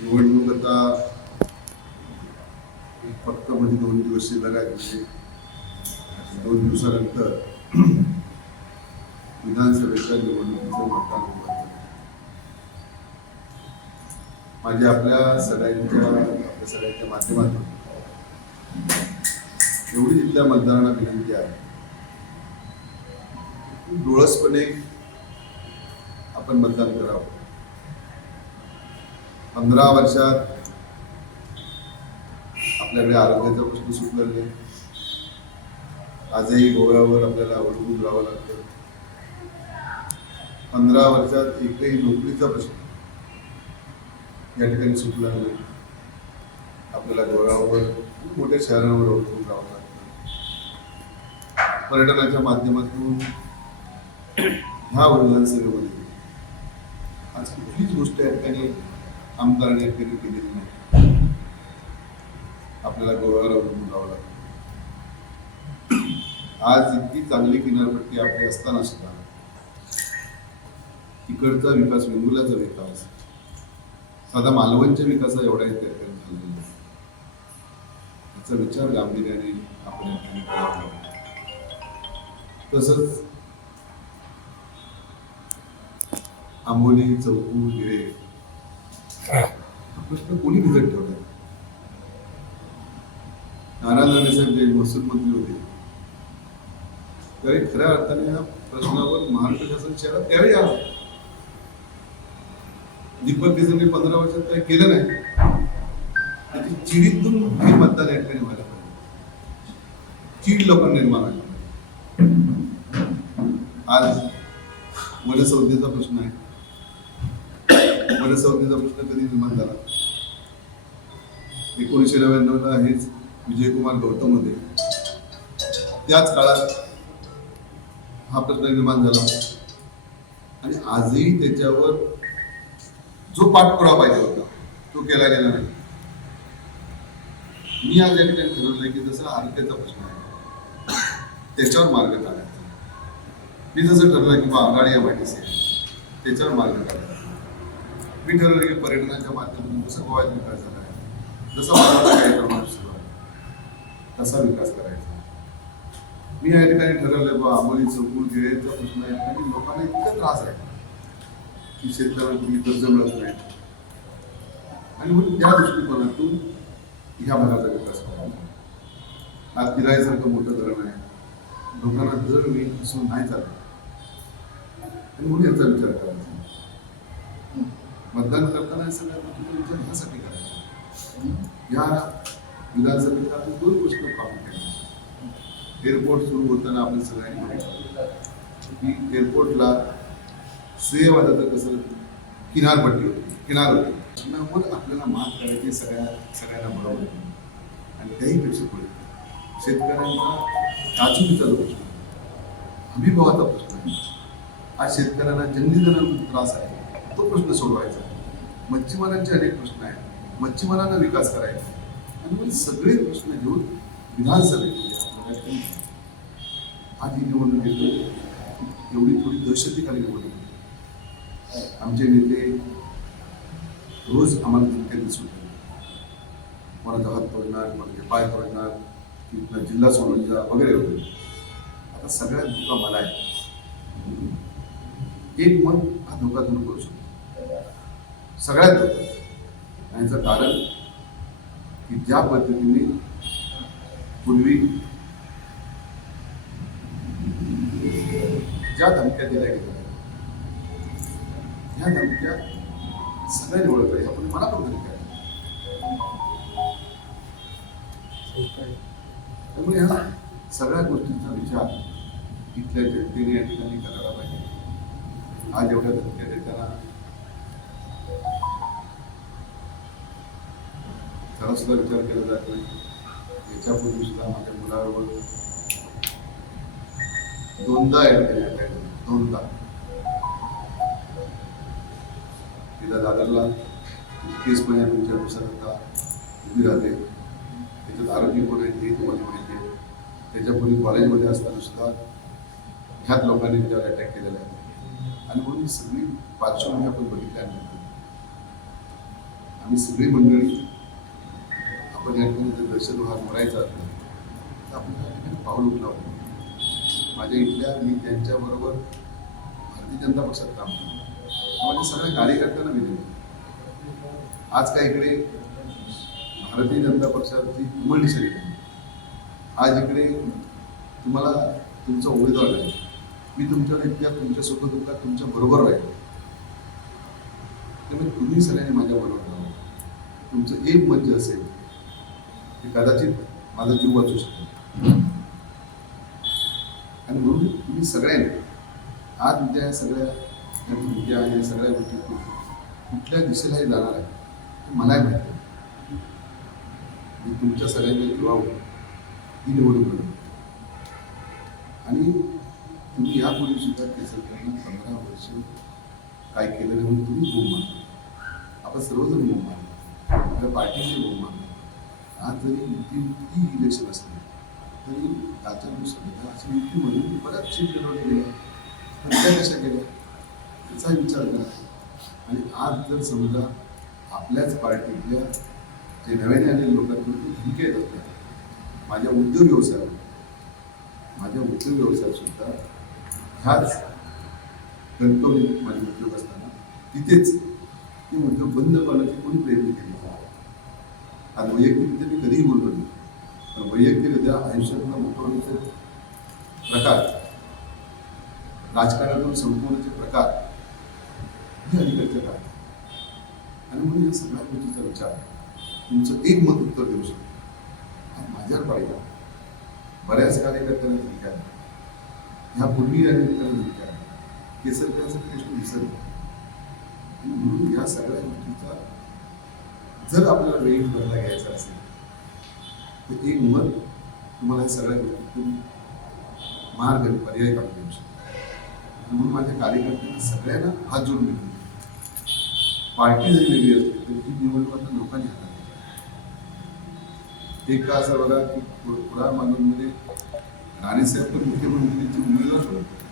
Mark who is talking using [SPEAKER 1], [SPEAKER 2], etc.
[SPEAKER 1] निवडणूक आता एक फक्त म्हणजे दोन दिवस शिल्लक आहेत दोन दिवसानंतर विधानसभेच्या निवडणुकीचं मतदान होणार आहे. आपल्या सगळ्यांच्या आपल्या सगळ्यांच्या माध्यमातून एवढी तिथल्या मतदारांना विनंती आहे. डोळसपणे आपण मतदान करावं. पंधरा वर्षात आपल्याकडे आरोग्याचा प्रश्न सुटलेला नाही आजही गोव्यावर आपल्याला अवलंबून राहावं लागतं. पंधरा वर्षात एकही नोकरीचा प्रश्न या ठिकाणी सुटला नाही. आपल्याला गोव्यावर मोठ्या शहरांवर अवलंबून राहावं लागतं. पर्यटनाच्या माध्यमातून ह्या विधानसभेमध्ये आज कुठलीच गोष्ट या ठिकाणी आमदारांनी या ठिकाणी केलेली नाही. आपल्याला गोव्यावर अवलंबून राहावं लागतं. आज इतकी चांगली किनारपट्टी आपली असताना सुद्धा इकडचा विकास वेंगुर्ल्याचा विकास साधा मालवणच्या विकासा एवढा झालेला विचार गांभीर्याने आपण तसंच आंबोली चौकू हिरे प्रश्न कोणी भिजत ठेवला नारायण राणे साहेब जे महसूल मंत्री होते. तरी खऱ्या अर्थाने या प्रश्नावर महाराष्ट्र शासन शहरात त्यावेळी आलं. दीपक केसरने पंधरा वर्षात काही केलं नाही. त्याची चिडीतून हे मतदान या ठिकाणी व्हायला पाहिजे. चीड लोकांना निर्माण आहे आज वनसंज्ञेचा प्रश्न आहे. वनसंज्ञेचा प्रश्न कधी निर्माण झाला? एकोणीसशे नव्याण्णवला हेच विजयकुमार गौतम होते त्याच काळात हा प्रश्न निर्माण झाला. आणि आजही त्याच्यावर जो पाठपुरावा पाहिजे होता तो केला गेला नाही. मी आज या ठिकाणी ठरवलंय की जसं आरोग्याचा प्रश्न आहे त्याच्यावर मार्ग काढायचा. मी जसं ठरवलं की बा आघाडी या आय त्याच्यावर मार्ग काढायचा. मी ठरवलं की पर्यटनाच्या माध्यमातून जसं गोव्यात विकास झाला आहे जसा कार्यक्रम तसा विकास करायचा. मी या ठिकाणी ठरवलं बा आंबोली चौकूर गिळेचा प्रश्न आहे आणि लोकांना इतका त्रास आहे की शेतकऱ्यांना कर्ज मिळत नाही. आणि म्हणून त्या दृष्टिकोनातून ह्या भागाचा विकास करावा आज किरायासारखं मोठं धरण आहे. लोकांना दर मी असून नाही चालत. आणि म्हणून याचा विचार करायचा. मतदान करताना सगळ्या विचार ह्यासाठी करायचा. या विधानसभेत आपण दोन गोष्टी प्रामुख्याने एअरपोर्ट सुरू होताना आपण सगळ्यांनी बघितलं. की एअरपोर्टला श्रेयवादाचं कसं किनारपट्टी होती. किनार होती. प्रश्नावर आपल्याला मात करायची सगळ्या सगळ्यांना बरोबर. आणि आणि त्याहीपेक्षा पुढे शेतकऱ्यांना काजूचा जो प्रश्न हमीभावाचा प्रश्न आहे आज शेतकऱ्यांना जन्मदिनाचा त्रास आहे. तो प्रश्न सोडवायचा. मच्छीमारांचे अनेक प्रश्न आहेत. मच्छीमारांना विकास करायचा. आणि सगळे प्रश्न घेऊन विधानसभेत आज ही निवडणूक येतो एवढी थोडी दहशतीखाली निवडणूक आमचे नेते रोज आम्हाला धमक्या दिसून कोणाचा हात पडणार कोणाचे पाय तोडणार तिथला जिल्हा सोडूनचा वगैरे वगैरे आता सगळ्यात धोका मला आहे. एक मन हा धोका दूर करू शकतो. सगळ्यात धोका. आणि याचं कारण की ज्या पद्धतीने पूर्वी ज्या धमक्या दिल्या गेल्या ह्या धमक्या सगळ्यांनी ओळखल्या आहे आपण मला पण धमक्या त्यामुळे ह्या सगळ्या गोष्टींचा विचार इथल्या जनतेने या ठिकाणी करायला पाहिजे. आज एवढ्या धमक्या देताना सुद्धा विचार केला जात नाही. याच्यापूर्वी सुद्धा माझ्या मुलाबरोबर दोनदा ऍडमिट केलं दोनदा. तिला दादरला केस पण आहे तुमच्यानुसार आता उभी राहते. त्याच्यात आरोग्य कोण आहे हे तुम्हाला माहिती आहे. त्याच्यापूर्वी कॉलेजमध्ये असताना सुद्धा ह्याच लोकांनी त्याच्यावर अटॅक केलेला आहे. आणि म्हणून ही सगळी पार्श्वभूमी आपण बघितल्या आम्ही सगळी मंडळी आपण या ठिकाणी जर दहशतवाद तर आपण त्या ठिकाणी पाऊल माझ्या इथल्या मी त्यांच्याबरोबर भारतीय जनता पक्षात काम करतो. माझ्या सगळ्या कार्यकर्त्यांना मी दिलं आज काय इकडे भारतीय जनता पक्षाची उमळणी शरीर आहे आज इकडे तुम्हाला तुमचा उमेदवार राहील मी तुमच्यावर इतक्या तुमच्या सुखदुःखात तुमच्या बरोबर राहील. त्यामुळे तुम्ही सगळ्यांनी माझ्या बरोबर राहावं. तुमचं एक मत जे असेल ते कदाचित माझा जीव वाचू शकतो आणि म्हणून तुम्ही सगळ्यांनी आज उद्या या सगळ्या उद्या या सगळ्या गोष्टी कुठल्या दिशेलाही जाणार आहे ते मलाही माहिती आहे मी तुमच्या सगळ्यांनी जीवावर ही निवडून आणि तुम्ही यापूर्वी सुद्धा केसरकरांना पंधरा वर्ष काय केलं म्हणून तुम्ही बोम मारला आपण सर्वजण बोम मारला आपल्या पार्टीने बोम मारला आज जरी युती युती इलेक्शन असले तरी कालच्या दिवसामध्ये अशी म्हणून बऱ्याच सीट लढवल्या गेल्या पण त्या कशा गेल्या त्याचा विचार करा. आणि आज जर समजा आपल्याच पार्टीतल्या जे नव्याने आलेले लोकांकडून धमकी येत असतात माझ्या उद्योग व्यवसायावर. माझ्या उद्योग व्यवसायात सुद्धा ह्याच गणपवली माझे उद्योग असताना तिथेच ते उद्योग बंद करण्याचे कोणी प्रयत्न केले आज वैयक्तिकरित्या मी कधीही बोललो नाही. पण वैयक्तिकरित्या आयुष्यातला उठवण्याचे प्रकार राजकारणातून संपवण्याचे प्रकार हे अलीकडच्या काळात आणि म्हणून या सगळ्या गोष्टीचा विचार तुमचं एक मत उत्तर देऊ शकतो. आणि माझ्यावर पाहिजे बऱ्याच कार्यकर्त्यांना धमक्या आल्या. ह्यापूर्वी या निमित्तानं धमक्या आल्या. केसरकरांचा प्रश्न आणि म्हणून या सगळ्या गोष्टीचा जर आपल्याला वेळ बदला घ्यायचा असेल तर एक मत तुम्हाला या सगळ्या गोष्टीतून मार्ग पर्याय काढून देऊ शकतो. म्हणून माझ्या कार्यकर्त्यांना सगळ्यांना हात जोडून विनंती पार्टी जरी वेगळी असली तरी ती निवडणूक आता लोकांनी हातात एक का असं बघा की पुढा मानूनमध्ये राणेसाहेब तर मुख्यमंत्रीचे उमेदवार होते.